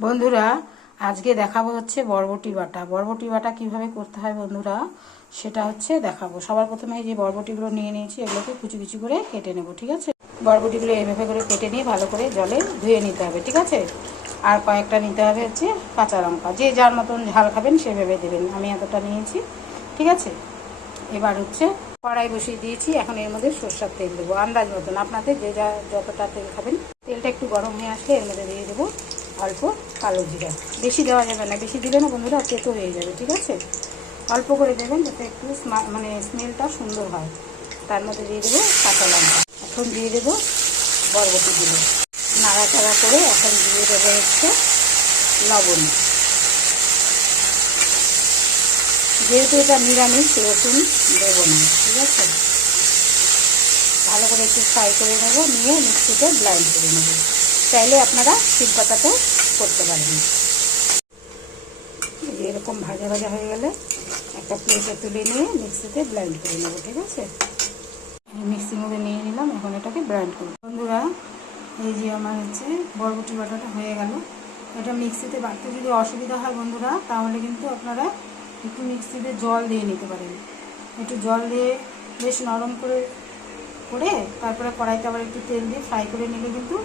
বন্ধুরা, আজকে দেখাবো হচ্ছে বরবটি বাটা। বরবটি বাটা কিভাবে করতে হয় বন্ধুরা সেটা হচ্ছে দেখাবো। সবার প্রথমে এই যে বরবটিগুলো নিয়ে নিয়েছি, এগুলোকে কুচি কুচি করে কেটে নেব। ঠিক আছে, বরবটিগুলো এইভাবে করে কেটে নিয়ে ভালো করে জলে ধুয়ে নিতে হবে। ঠিক আছে, আর কয়েকটা নিতে হবে হচ্ছে কাঁচা লঙ্কা। যে যার মতন ঝাল খাবেন সেভাবে দেবেন, আমি এতটা নিয়েছি। ঠিক আছে, এবার হচ্ছে কড়াই বসিয়ে দিয়েছি। এখন এর মধ্যে সরষের তেল দেবো আন্দাজ মতন, আপনাদের যে যা যতটা তেল খাবেন। তেলটা একটু গরম হয়ে আসলে এর মধ্যে দিয়ে দেবো অল্প কালো জিরা। বেশি দেওয়া যাবে না, বেশি দিলে না বন্ধুরা তেতো হয়ে যাবে। ঠিক আছে, অল্প করে দেবেন যাতে একটু মানে স্মেলটা সুন্দর হয়। তার মধ্যে দিয়ে দেবো কাঁচা লঙ্কা। এখন দিয়ে দেবো বরবটিগুলো, নাড়াচাড়া করে এখন দিয়ে দেবো হচ্ছে লবণ। যেহেতু এটা নিরামিষ, রসুন দেবো না। ঠিক আছে, ভালো করে একটু ফ্রাই করে নেব, নিয়ে মিক্সিতে ব্লেন্ড করে নেব। চাইলে আপনারা শিলপাতাতেও করতে পারেন। এরকম ভাজা ভাজা হয়ে গেলে একটা প্লেটে তুলে নিয়ে মিক্সিতে ব্লেন্ড করে নেব। ঠিক আছে, মিক্সির মধ্যে নিয়ে নিলাম, এখন এটাকে ব্লেন্ড করব। বন্ধুরা, এই যে আমার হচ্ছে বরবটি বাটাটা হয়ে গেল। এটা মিক্সিতে বাটতে যদি অসুবিধা হয় বন্ধুরা, তাহলে কিন্তু আপনারা একটু মিক্সিতে জল দিয়ে নিতে পারেন। একটু জল দিয়ে বেশ নরম করে করে তারপরে কড়াইতে আবার একটু তেল দিয়ে ফ্রাই করে নিলে কিন্তু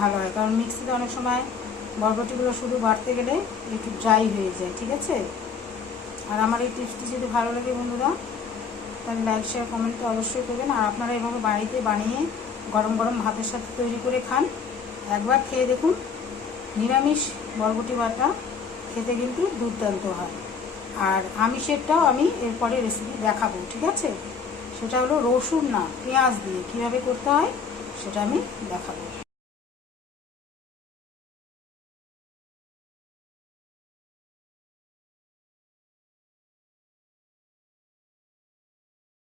ভালো হয়। কারণ মিক্সিতে অনেক সময় বরবটিগুলো শুধু বাটতে গেলে একটু ড্রাই হয়ে যায়। ঠিক আছে, আর আমার এই টিপসটি যদি ভালো লাগে বন্ধুরা, তাহলে লাইক শেয়ার কমেন্টটা অবশ্যই করবেন। আর আপনারা এভাবে বাড়িতে বানিয়ে গরম গরম ভাতের সাথে তৈরি করে খান, একবার খেয়ে দেখুন। নিরামিষ বরবটি বাটা খেতে কিন্তু দুর্দান্ত হয়। আর আমিষেরটাও আমি এরপরে রেসিপি দেখাবো। ঠিক আছে, সেটা হলো রসুন না পেঁয়াজ দিয়ে কীভাবে করতে হয় সেটা আমি দেখাবো।